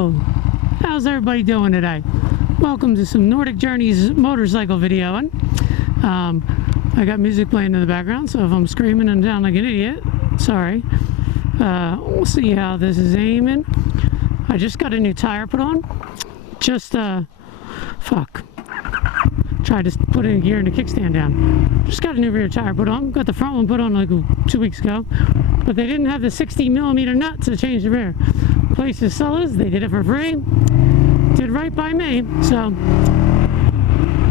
Hello, how's everybody doing today? Welcome to some Nordic Journeys motorcycle video. I got music playing in the background, so if I'm screaming and sound like an idiot, sorry. We'll see how this is aiming. I just got a new tire put on. Tried to put in gear and the kickstand down. Just got a new rear tire put on. Got the front one put on like 2 weeks ago, but they didn't have the 60mm nut to change the rear. Places sellers, they did it for free. Did right by me. So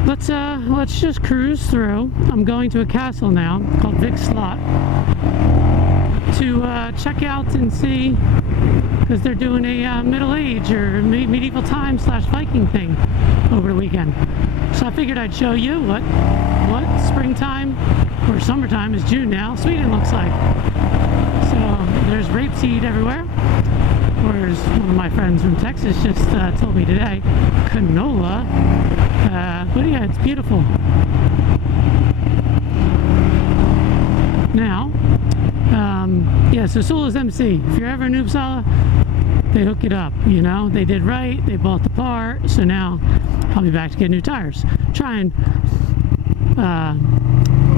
let's just cruise through. I'm going to a castle now called Vic Slot to check out and see, because they're doing a Middle Age or medieval time / Viking thing over the weekend. So I figured I'd show you what springtime or summertime, is June now, Sweden looks like. So there's rapeseed everywhere, or as one of my friends from Texas just told me today, canola. But yeah, it's beautiful. Now, yeah, so Sula's MC. If you're ever in Uppsala, they hook it up, you know? They did right, they bought the part, so now I'll be back to get new tires. Trying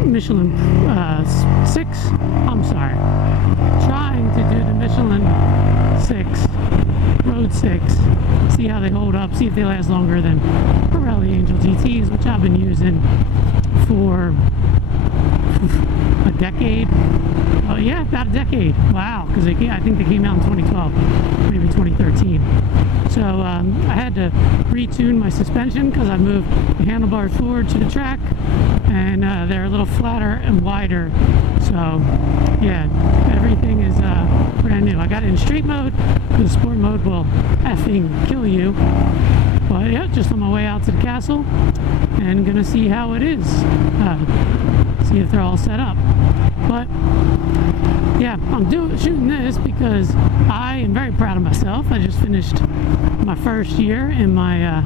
Michelin 6, I'm sorry. Trying to do the Michelin 6, Road 6, see how they hold up, see if they last longer than Pirelli Angel GTs, which I've been using for a decade. Oh yeah, about a decade. Wow, because I think they came out in 2012, maybe 2013. So I had to retune my suspension because I moved the handlebars forward to the track, and they're a little flatter and wider. So yeah, everything is brand new. I got it in street mode because sport mode will effing kill you. But yeah, just on my way out to the castle and gonna see how it is. See if they're all set up. But yeah, I'm shooting this because I am very proud of myself. I just finished my first year in my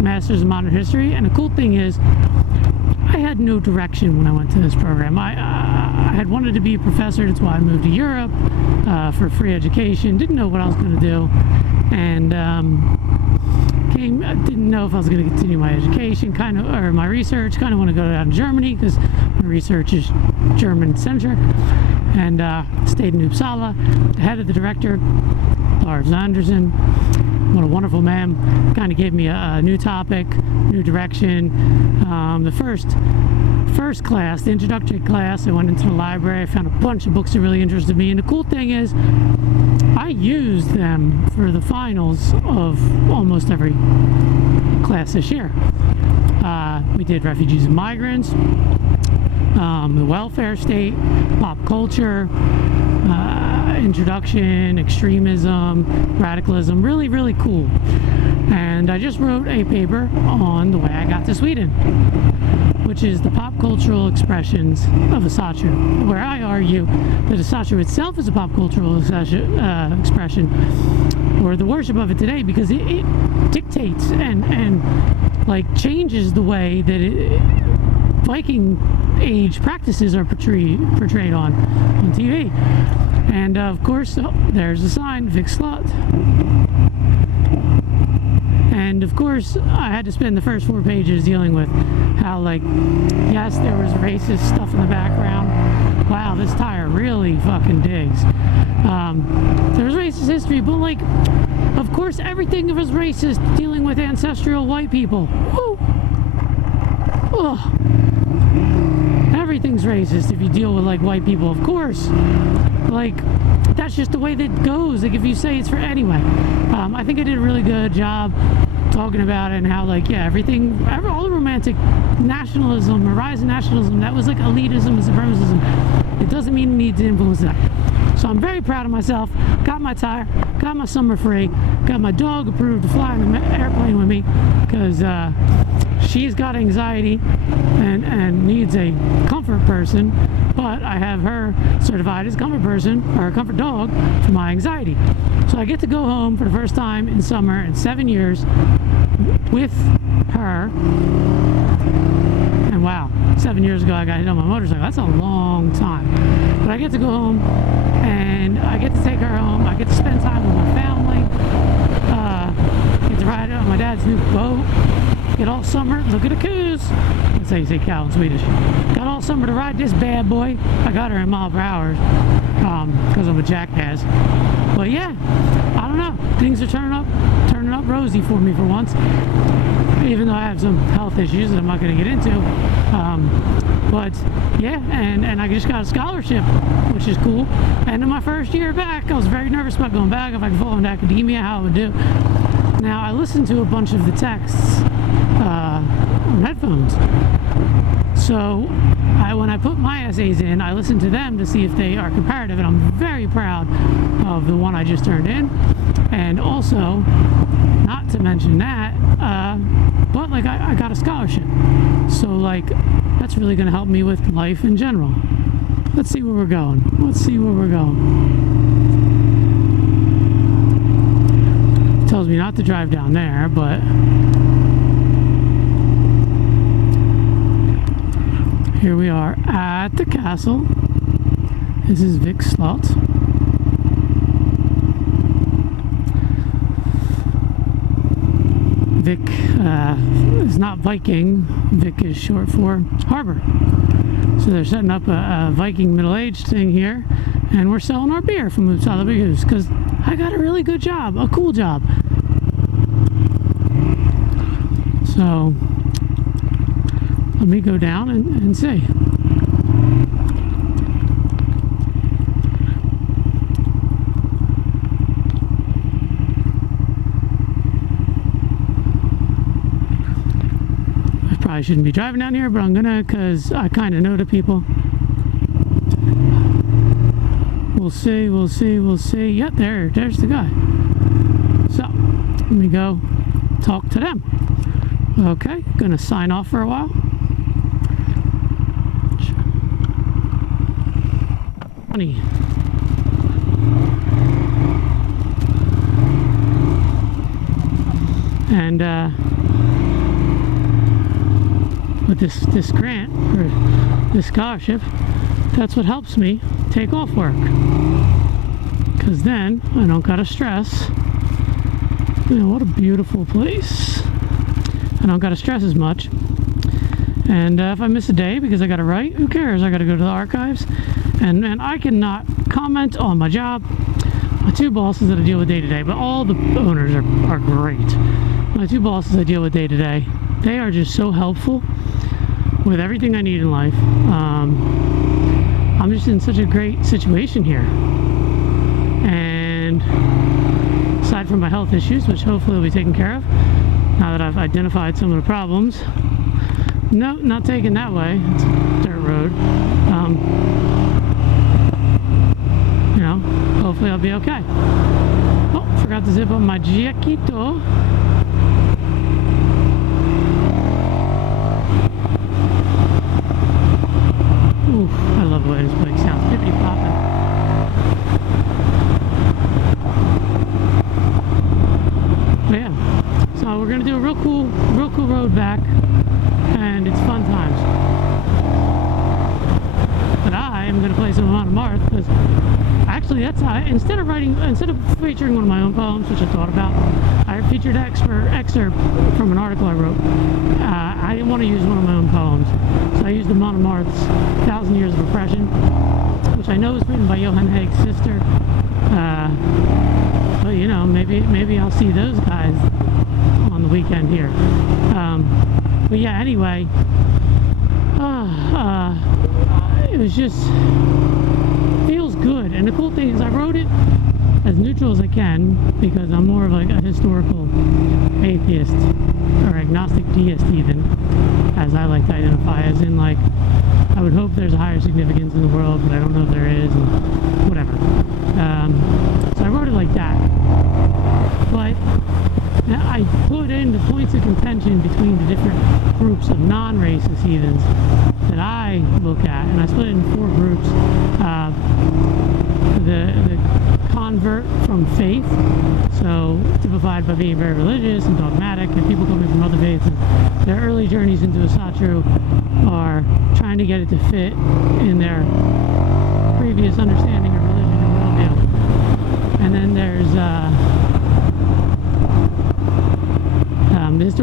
Master's in Modern History, and the cool thing is I had no direction when I went to this program. I had wanted to be a professor. That's why I moved to Europe for free education. Didn't know what I was going to do, and I didn't know if I was going to continue my education, or my research. Kind of want to go down to Germany because my research is German-centric, and stayed in Uppsala. The head of the director, Lars Anderson, what a wonderful man. Kind of gave me a new topic, new direction. The first class, the introductory class, I went into the library. I found a bunch of books that really interested me, and the cool thing is I used them for the finals of almost every class this year. We did refugees and migrants, the welfare state, pop culture, introduction, extremism, radicalism. Really, really cool. And I just wrote a paper on the way I got to Sweden, which is the pop cultural expressions of Asatru, where I argue that Asatru itself is a pop cultural expression, or the worship of it today, because it dictates and like changes the way that Viking age practices are portrayed on TV. And of course, there's a sign, Vic Slot. And of course, I had to spend the first 4 pages dealing with how, like, yes, there was racist stuff in the background. Wow, this tire really fucking digs. There's racist history, but like, of course, everything was racist dealing with ancestral white people. Woo! Ugh. Everything's racist if you deal with like white people, of course. Like, that's just the way that goes. Like, if you say it's for anyway. I think I did a really good job talking about it, and how, like, yeah, all the romantic nationalism, or rise of nationalism, that was like elitism and supremacism. It doesn't mean it needs to influence that. So I'm very proud of myself. Got my tire, got my summer free, got my dog approved to fly in the airplane with me, because she's got anxiety and needs a comfort person, but I have her certified as a comfort person, or a comfort dog, for my anxiety. So I get to go home for the first time in summer in 7 years with her. And wow, 7 years ago I got hit on my motorcycle. That's a long time. But I get to go home, and I get to take her home. I get to spend time with my family. my dad's new boat. Get all summer. Look at the coos. That's how you say cow in Swedish. Got all summer to ride this bad boy. I got her in mile per hour because I'm a jackass. But yeah, I don't know. Things are turning up rosy for me for once. Even though I have some health issues that I'm not going to get into. But yeah, and I just got a scholarship, which is cool. And in my first year back, I was very nervous about going back. If I could fall into academia, how I would do. Now, I listened to a bunch of the texts on headphones. So when I put my essays in, I listened to them to see if they are comparative, and I'm very proud of the one I just turned in. And also, not to mention that, but like I got a scholarship. So like, that's really going to help me with life in general. Let's see where we're going. It tells me not to drive down there, but here we are at the castle. This is Vic Slot. Vic is not Viking. Vic is short for harbor. So they're setting up a Viking middle-aged thing here, and we're selling our beer from Uppsala Bryghus because I got a really good job, a cool job. So let me go down and see. I shouldn't be driving down here, but I'm gonna because I kind of know the people. We'll see. Yep, there's the guy. So let me go talk to them. Okay, gonna sign off for a while. Funny. And with this grant or this scholarship, that's what helps me take off work, because then I don't gotta stress. You know, what a beautiful place. I don't gotta stress as much, and if I miss a day because I gotta write, who cares? I gotta go to the archives, and I cannot comment on my job. My two bosses that I deal with day to day, but all the owners are great. My two bosses I deal with day to day, they are just so helpful with everything I need in life. I'm just in such a great situation here, and aside from my health issues, which hopefully will be taken care of now that I've identified some of the problems. No, not taken that way. It's a dirt road. You know, hopefully I'll be okay. Oh, forgot to zip up my jaquito. Ooh, I love the way this bike sounds. Pippity poppin'. But yeah, so we're gonna do a real cool road back, and it's fun times. But I am gonna play some Amon Amarth because actually that's how instead of featuring one of my own poems, which I thought about, I featured an excerpt from an article I wrote. I didn't want to use one of my own poems, so I used Amon Amarth's 1,000 Years of Oppression, which I know is written by Johan Haig's sister. But you know, maybe I'll see those guys on the weekend here. But yeah, anyway, it was just feels good, and the cool thing is I wrote it as neutral as I can because I'm more of like a historical atheist or agnostic deist, even, as I like to identify, as in like I would hope there's a higher significance in the world, but I don't know if there is, and whatever. So I wrote it like that, but I put in the points of contention between the different groups of non-racist heathens that I look at, and I split it in 4 groups. The convert from faith, so typified by being very religious and dogmatic, and people coming from other faiths, and their early journeys into Asatru are trying to get it to fit in their previous understanding of religion and worldview. And then there's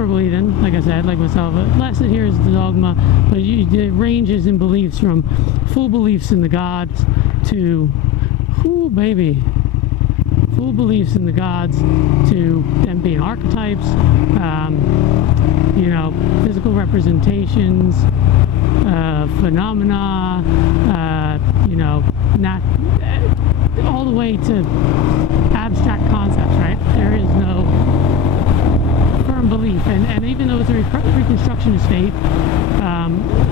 historical heathen, like I said, like myself, but less adheres to dogma, but it ranges in beliefs from full beliefs in the gods to, full beliefs in the gods to them being archetypes, physical representations, phenomena, not all the way to abstract concepts, right? There is no firm belief, and even though it's a reconstructionist faith,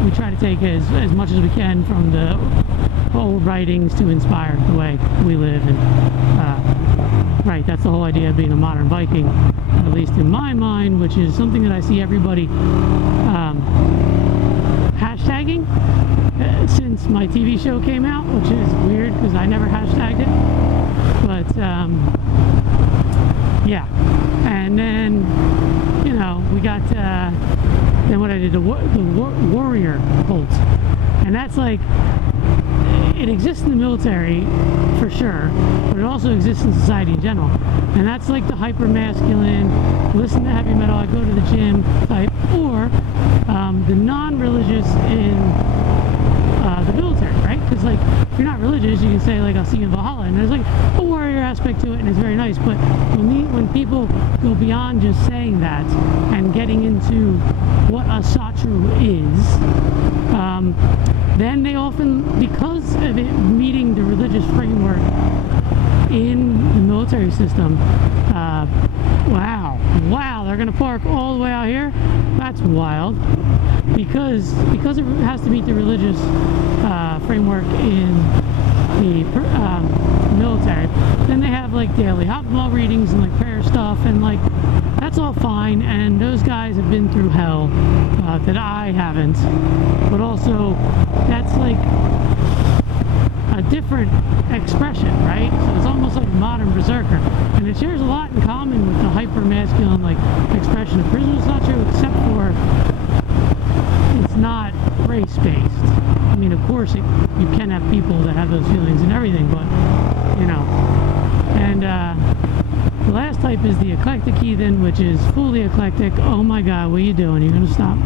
we try to take as much as we can from the old writings to inspire the way we live, and right, that's the whole idea of being a modern Viking, at least in my mind, which is something that I see everybody hashtagging since my TV show came out, which is weird because I never hashtagged it, but yeah. And then we got then what I did, the warrior cult, and that's like, it exists in the military for sure, but it also exists in society in general, and that's like the hyper masculine, listen to heavy metal, I go to the gym type, or the non-religious in the military, right? Because like, if you're not religious, you can say like, I'll see you in Valhalla, and there's like a warrior aspect to it, and it's very nice. But when people go beyond just saying that and getting into what Asatru is, then they often, because of it meeting the religious framework in the military system, wow, they're gonna park all the way out here. That's wild, because it has to meet the religious framework in the military. Then they have like daily Hoppenball readings and like prayer stuff, and like that's all fine, and those guys have been through hell that I haven't, but also that's like a different expression, right? So it's almost like modern berserker, and it shares a lot in common with the hyper masculine like expression of prison. It's not true, except for it's not race based. I mean, of course you can have people that have those feelings and everything, but and the last type is the eclectic heathen, which is fully eclectic. Oh my god, what are you doing? You're gonna stop.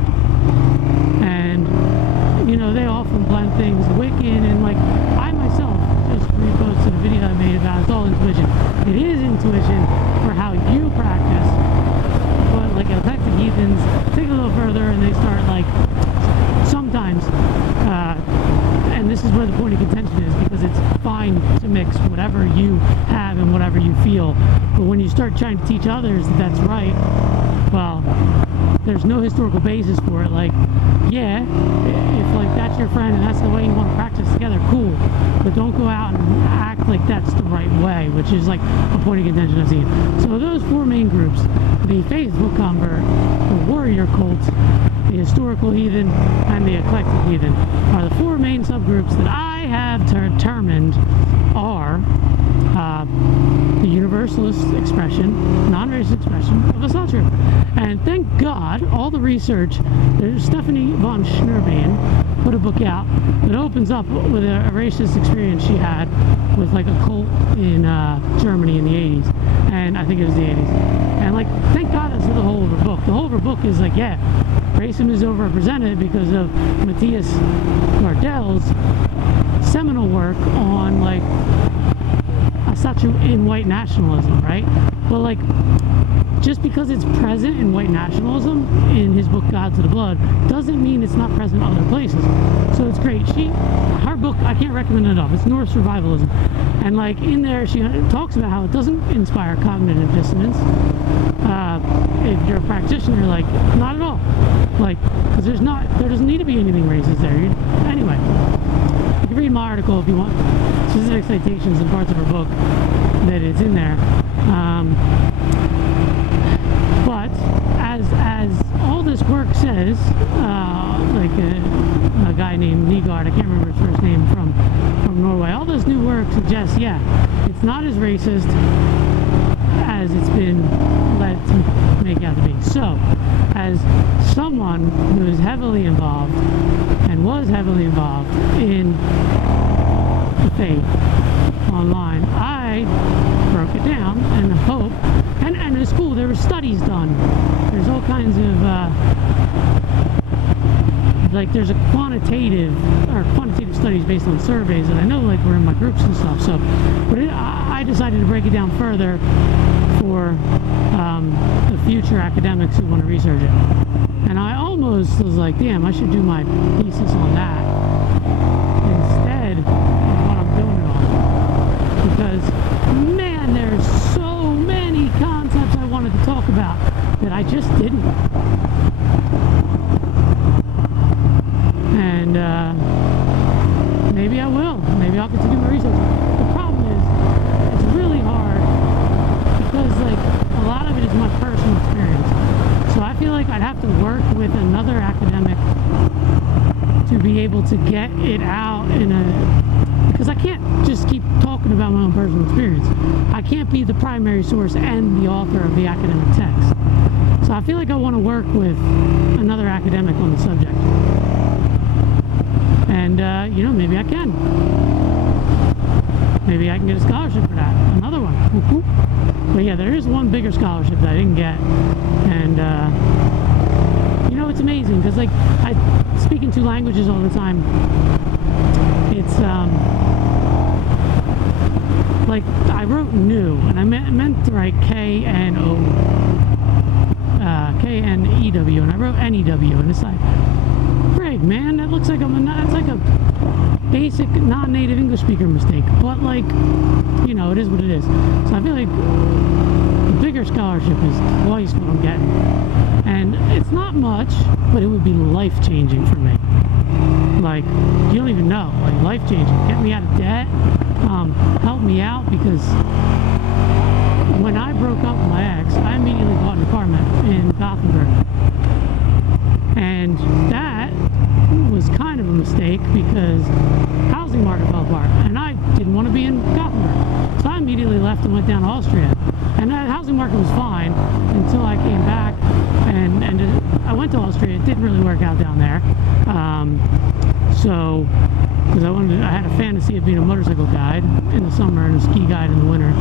And they often blend things, Wiccan, and like I myself just reposted a video I made about it's all intuition. It is intuition for how you practice, but like eclectic heathens take it a little further, and they start like sometimes, and this is where the point of contention is, because it's fine to mix whatever you have and whatever you feel, but when you start trying to teach others that that's right, well, there's no historical basis for it. Like, yeah, if like that's your friend and that's the way you want to practice together, cool, but don't go out and act like that's the right way, which is like a point of contention I've seen. So those four main groups, the faithful convert, the warrior cult, the historical heathen, and the eclectic heathen, are the four main subgroups that I have determined are the universalist expression, non-racist expression of Asatru. And thank God, all the research, there's Stephanie von Schnurbein put a book out that opens up with a racist experience she had with like a cult in Germany in the 80s, and I think it was the 80s. And like, thank God that's the whole of her book. The whole of her book is like, yeah, racism is overrepresented because of Matthias Gardell's seminal work on like Asatru in white nationalism, right? But like, just because it's present in white nationalism in his book Gods of the Blood doesn't mean it's not present in other places. So it's great. Her book, I can't recommend it enough. It's Norse survivalism, and like in there she talks about how it doesn't inspire cognitive dissonance. If you're a practitioner, like, not at all, like, because there doesn't need to be anything racist there. Anyway, you can read my article if you want specific citations and parts of her book that it's in there. But as all this work says, like a guy named Nygaard, I can't remember his first name, from Norway, all this new work suggests, yeah, it's not as racist as it's been led to make out to be. So, as someone who is heavily involved and was heavily involved in the faith online, I broke it down and hope, and in school there were studies done. There's all kinds of like there's a quantitative studies based on surveys that I know like were in my groups and stuff. So, but I decided to break it down further for the future academics who want to research it. And I almost was like, damn, I should do my thesis on that instead of what I'm doing it on. Because, man, there's so many concepts I wanted to talk about that I just didn't. And maybe I will. Maybe I'll continue my research. The problem is, it's really hard because, like, a lot of it is my personal experience. So I feel like I'd have to work with another academic to be able to get it out in a... Because I can't just keep talking about my own personal experience. I can't be the primary source and the author of the academic text. So I feel like I want to work with another academic on the subject. And, you know, maybe I can. Maybe I can get a scholarship for that. Another one. But yeah, there is one bigger scholarship that I didn't get. And, you know, it's amazing because, like, I speak in 2 languages all the time. It's, like, I wrote new, and I meant to write K-N-E-W, and I wrote N-E-W, and it's like, Greg, man, that looks like that's like a basic non-native English speaker mistake, but, like, you know, it is what it is. So I feel like the bigger scholarship is twice what I'm getting, and it's not much, but it would be life-changing for me. Like, you don't even know, like, life-changing. Get me out of debt, help me out, because when I broke up with my ex, I immediately bought an apartment in Gothenburg, and that was kind of a mistake because housing market fell apart, and I didn't want to be in Gothenburg, so I immediately left and went down to Austria. And that housing market was fine until I came back, and I went to Austria. It didn't really work out down there. So, because I had a fantasy of being a motorcycle guide in the summer and a ski guide in the winter.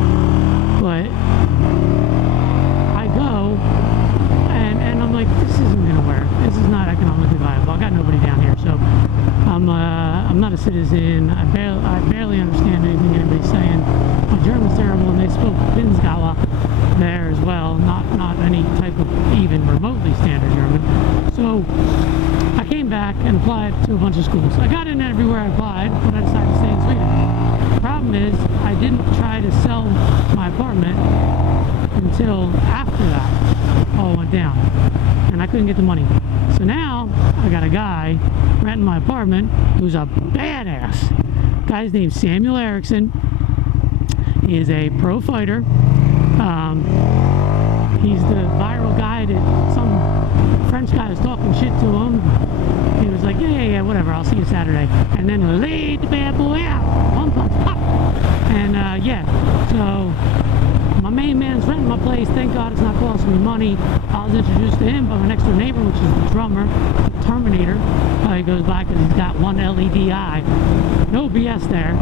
But I go, and I'm like, this isn't going to work. This is not economically viable. I got nobody down here, so I'm not a citizen. I barely understand anything anybody's saying. My German's terrible, and they spoke Pinzgauer there as well. Not any type of even remotely standard German. So I came back and applied to a bunch of schools. I got in everywhere I applied, but I decided to stay in Sweden. The problem is, I didn't try to sell my apartment until after that all went down, and I couldn't get the money. So now I got a guy renting my apartment who's a badass. Guy's name's Samuel Erickson. He is a pro fighter. He's the viral guy that some French guy was talking shit to him. He was like, yeah, whatever, I'll see you Saturday. And then laid the bad boy out. 1 punch, pop! And, yeah, so my main man's renting my place. Thank God it's not costing me money. I was introduced to him by my next door neighbor, which is the drummer, the Terminator. He goes by because he's got one LED eye. No BS there.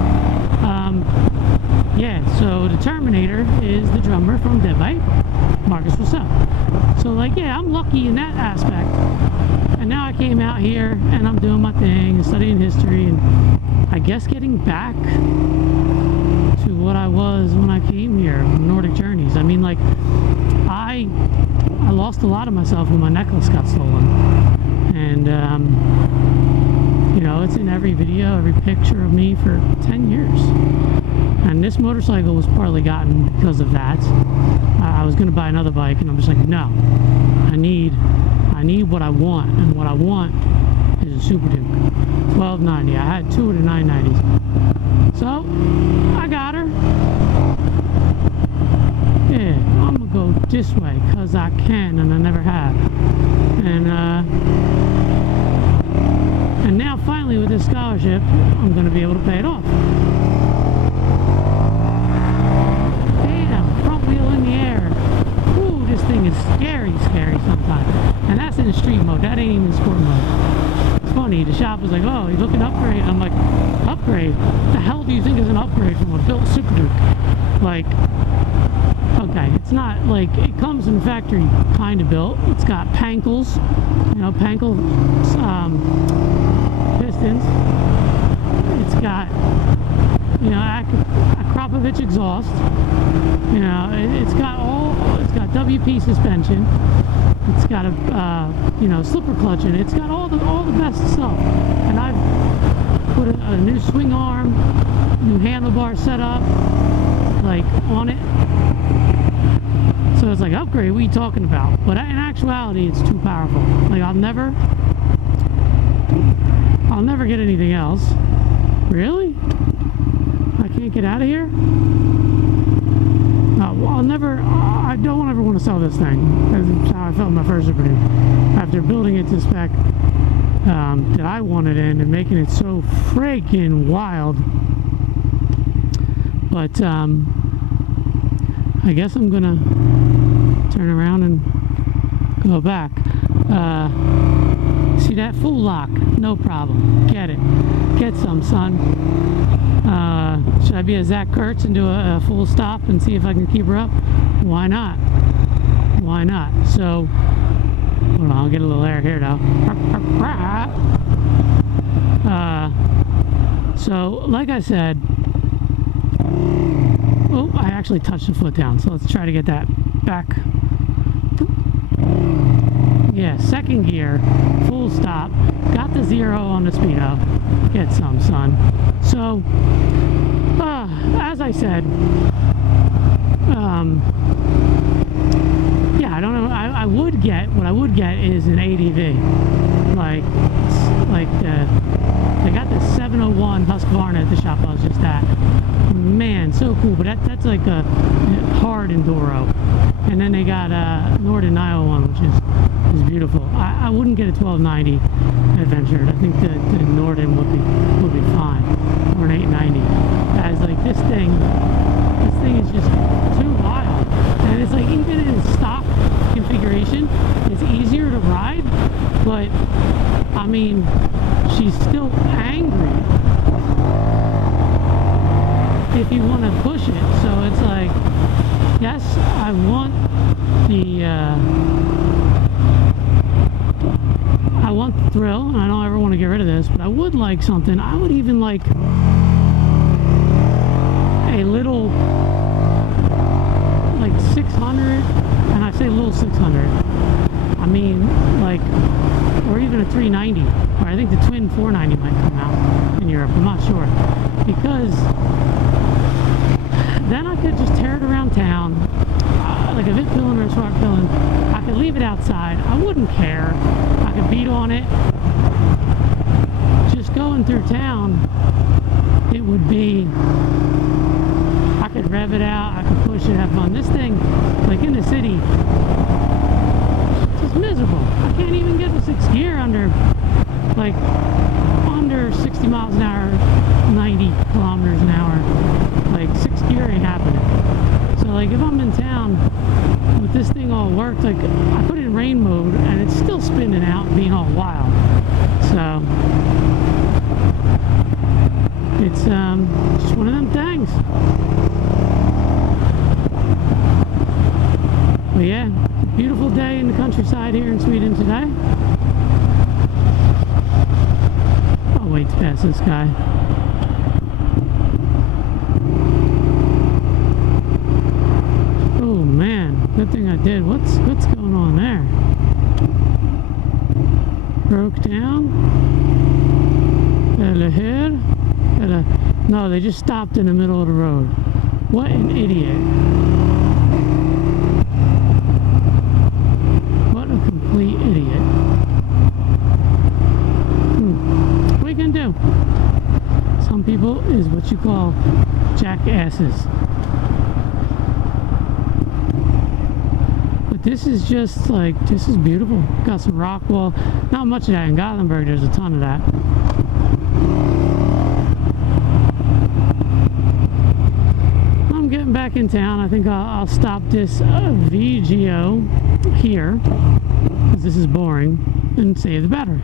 Yeah, so the Terminator is the drummer from Dead by April, Marcus Rousseau. So, like, yeah, I'm lucky in that aspect. And now I came out here and I'm doing my thing and studying history, and I guess getting back to what I was when I came here, Nordic Journeys. I mean, like, I lost a lot of myself when my necklace got stolen. And, you know, it's in every video, every picture of me for 10 years. And this motorcycle was partly gotten because of that. I was going to buy another bike, and I'm just like, no. I need what I want, and what I want is a Super Duke 1290. I had 2 of the 990s. So, I got her. Yeah, I'm going to go this way, because I can, and I never have. And now, finally, with this scholarship, I'm going to be able to pay it off. This thing is scary sometimes, and that's in the street mode. That ain't even sport mode. It's funny, the shop was like, oh, you looking to upgrade? I'm like, upgrade? What the hell do you think is an upgrade from a built Super Duke? Like, Okay, it's not like it comes in factory kind of built. It's got pankles, pankel pistons. It's got Akrapovich exhaust. It's got WP suspension. It's got a slipper clutch in it. It's got all the best stuff. And I've put a new swing arm, new handlebar setup, like on it. So it's like upgrade. What are you talking about? But in actuality, it's too powerful. Like I'll never get anything else. Really? I can't get out of here? No, I don't ever want to sell this thing. That's how I felt my first Subaru. After building it to spec that I wanted in and making it so freaking wild. But I guess I'm gonna turn around and go back. See that? Full lock, no problem. Get it. Get some, son. Should I be a Zach Kurtz and do a full stop and see if I can keep her up? Why not? Why not? So, hold on, I'll get a little air here now. So, like I said, oh, I actually touched the foot down, so let's try to get that back. Yeah, second gear, full stop, got the 0 on the speedo. Get some, son. So, as I said, yeah, I don't know. What I would get is an ADV, like they got the 701 Husqvarna at the shop I was just at. Man, so cool. But that's like a hard enduro, and then they got Norden 901, which is beautiful. I wouldn't get a 1290 Adventure. I think the Norden would be fine, or an 890. Guys, like this thing is just too wild, and it's like even in stock configuration, it's easier to ride. But I mean, she's still angry if you want to push it. So it's like, yes, I want the thrill, and I don't ever want to get rid of this, but I would like something. I would even like a little, like 600, and I say little 600, I mean like, or even a 390, or I think the twin 490 might come out in Europe, I'm not sure, because then I could just tear it around town, like a Vit Pillin or a Smart Pillin. I could leave it outside, I wouldn't care, I could beat on it. Just going through town, it would be, I could rev it out, I could push it, have fun. This thing, like in the city, it's just miserable. I can't even get the 6th gear under 60 miles an hour, 90 kilometers an hour. Like 6th gear ain't happening. So like if I'm in town with this thing all worked, like I put it in rain mode and it's still spinning out and being all wild. So it's just one of them things. But yeah, beautiful day in the countryside here in Sweden today. I'll wait to pass this guy. Oh man, good thing I did. What's going on there? Broke down. No, they just stopped in the middle of the road. What an idiot. What a complete idiot. What are you gonna do? Some people is what you call jackasses. But this is just like, this is beautiful. Got some rock wall. Not much of that in Gothenburg, there's a ton of that. Getting back in town, I think I'll stop this VGO here, because this is boring, and save the battery.